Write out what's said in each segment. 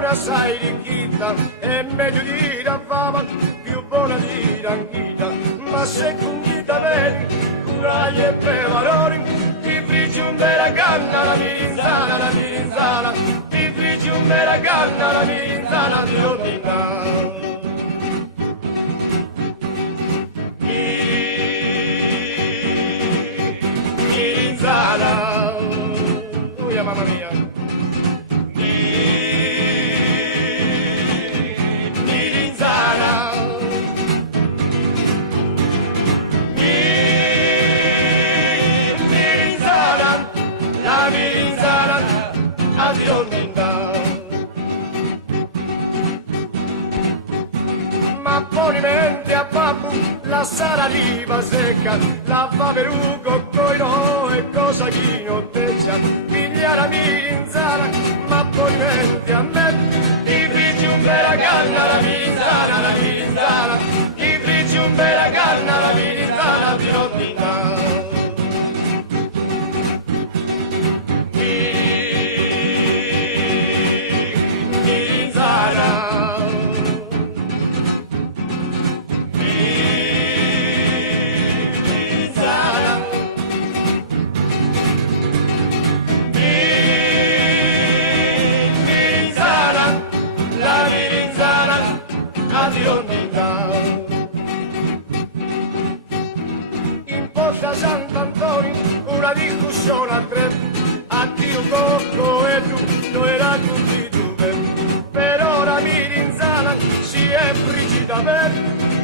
buona assai ricchita, è meglio di la fama, più buona di l'anghita, ma se con ghita vedi, curagli e pevaroni, ti friggi un bella canna, la mirinzana, la mirinzana, ti friggi un bella canna, la mirinzana di ordina. Mirinzana, oh mamma mia. Mirinzana, Mirinzana, la mirinzana a Dionninda. Ma poni mente a babbo, la saliva secca, la fa verugo coi no e cosa chi non teccia, piglia la mirinzana, ma poni mente a me, ti friggi un bella canna, la mirinzana, la mirinzana, ti friggi un bella canna, la mirinzana di Rottina. In Porta Sant'Antonio una discussione a tre, addio Cocco e tu, noi era tutti due, però la mirinzana si è frigida per,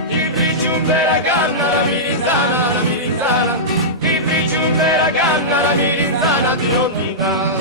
ti friggi un bella canna la mirinzana, la mirinzana, ti friggi un bella canna la mirinzana di Rottina.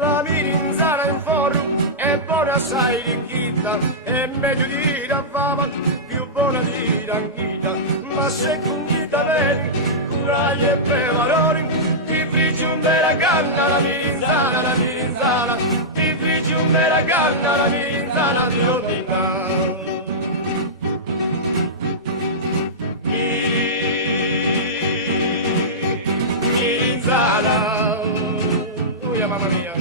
La mirinzana in foro è buona assai ricchita, è meglio di la fama, più buona di l'anghita, ma se con ghita vedi, curagli e pevaroni, ti friggi un bella canna, la mirinzana, la mirinzana, ti friggi un bella canna, la mirinzana di Rottina. Mirinzana, oh mamma mia.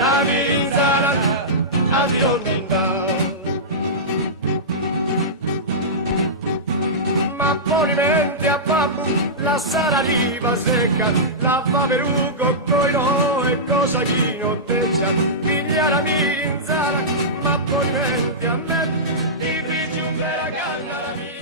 La mirinzana a Dionninda. Ma poni mente a babbo, la saliva secca, la fa verugo coi no e cosa chi non teccia, piglia la mirinzana, ma poni mente a me, ti friggi un bella canna la mirinzana.